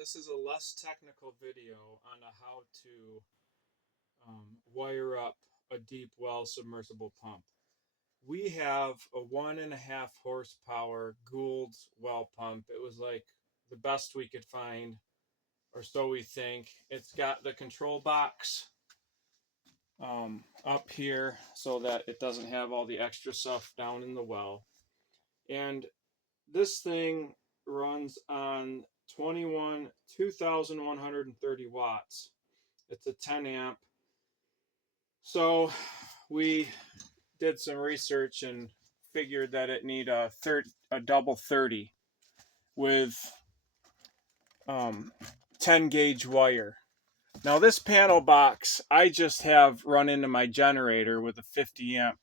This is a less technical video on how to wire up a deep well submersible pump. We have a 1.5 horsepower Gould's well pump. It was like the best we could find, or so we think. It's got the control box up here so that it doesn't have all the extra stuff down in the well. And this thing runs on 2,130 watts. It's a 10 amp. So we did some research and figured that it need a double 30 with 10 gauge wire. Now this panel box I just have run into my generator with a 50 amp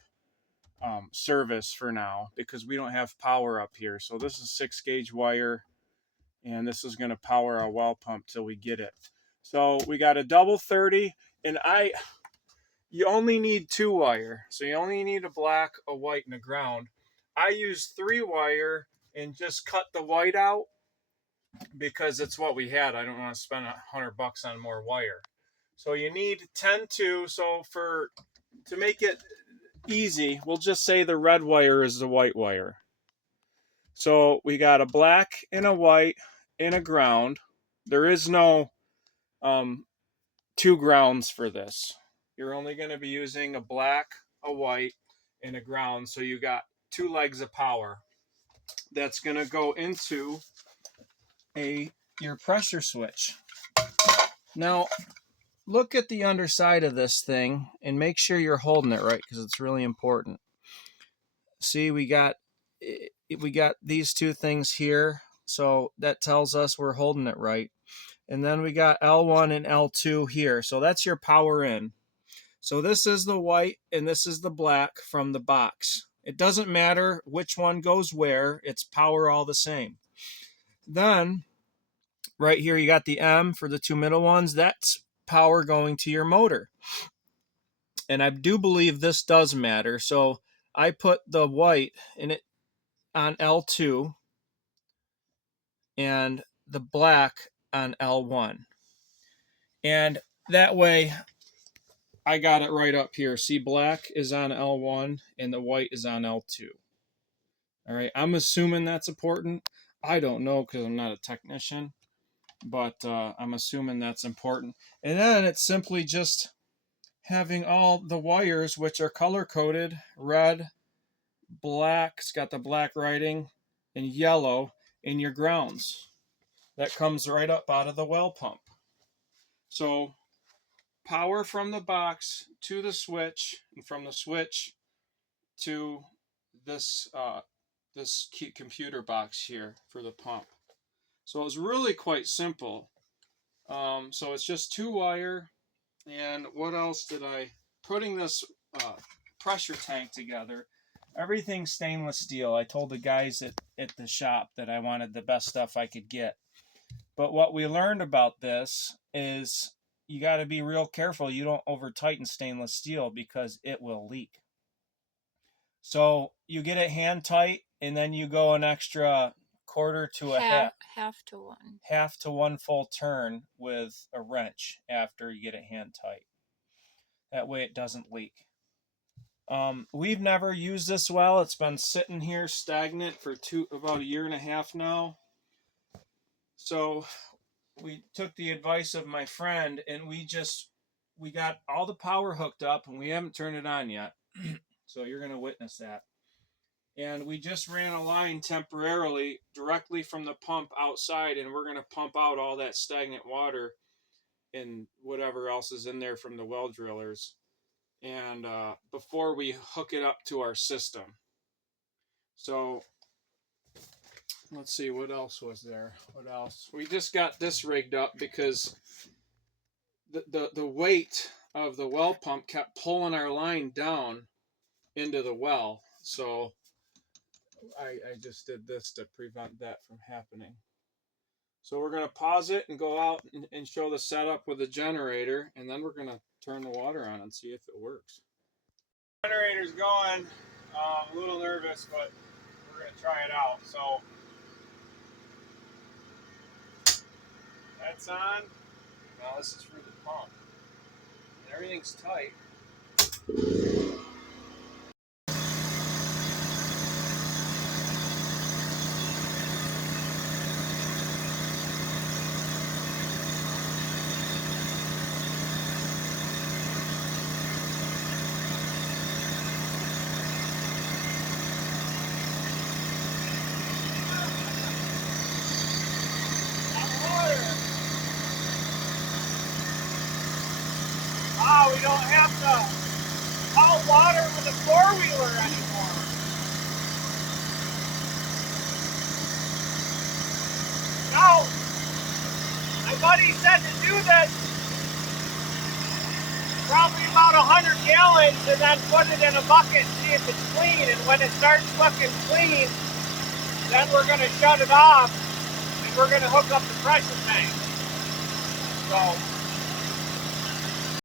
service for now because we don't have power up here. So this is 6 gauge wire, and this is going to power our well pump till we get it. So we got a double 30, and you only need 2 wire. So you only need a black, a white, and a ground. I use 3 wire and just cut the white out because it's what we had. I don't want to spend $100 on more wire. So you need 10-2. So to make it easy, we'll just say the red wire is the white wire. So we got a black and a white and a ground. There is no 2 grounds for this. You're only going to be using a black, a white, and a ground. So you got 2 legs of power that's going to go into your pressure switch. Now, look at the underside of this thing and make sure you're holding it right because it's really important. See, we got these 2 things here, so that tells us we're holding it right. And then we got L1 and L2 here, so that's your power in. So this is the white and this is the black from the box. It doesn't matter which one goes where, it's power all the same. Then right here you got the M for the 2 middle ones. That's power going to your motor. And I do believe this does matter. So I put the white in it on L2 and the black on L1. And that way I got it right up here. See, black is on L1 and the white is on L2. All right, I'm assuming that's important. I don't know because I'm not a technician, but I'm assuming that's important. And then it's simply just having all the wires, which are color-coded, red, black, it's got the black writing, and yellow in your grounds. That comes right up out of the well pump. So power from the box to the switch, and from the switch to this computer box here for the pump. So it's really quite simple. So it's just 2 wire. And what else did putting this pressure tank together, everything's stainless steel. I told the guys at the shop that I wanted the best stuff I could get. But what we learned about this is you got to be real careful you don't over tighten stainless steel because it will leak. So you get it hand tight, and then you go an extra quarter to a half to 1 full turn with a wrench after you get it hand tight. That way it doesn't leak. We've never used this well. It's been sitting here stagnant for about 1.5 years now. So we took the advice of my friend, and we got all the power hooked up, and we haven't turned it on yet. So you're going to witness that. And we just ran a line temporarily directly from the pump outside, and we're going to pump out all that stagnant water and whatever else is in there from the well drillers, and before we hook it up to our system. So let's see, what else was there? What else? We just got this rigged up because the weight of the well pump kept pulling our line down into the well. So I just did this to prevent that from happening. So we're going to pause it and go out and show the setup with the generator, and then we're going to turn the water on and see if it works. Generator's going. I'm a little nervous, but we're going to try it out. So That's on. Now this is for the pump. And everything's tight. Oh, we don't have to haul water with a four-wheeler anymore. No, my buddy said to do this probably about 100 gallons and then put it in a bucket and see if it's clean. And when it starts looking clean, then we're going to shut it off and we're going to hook up the pressure tank. So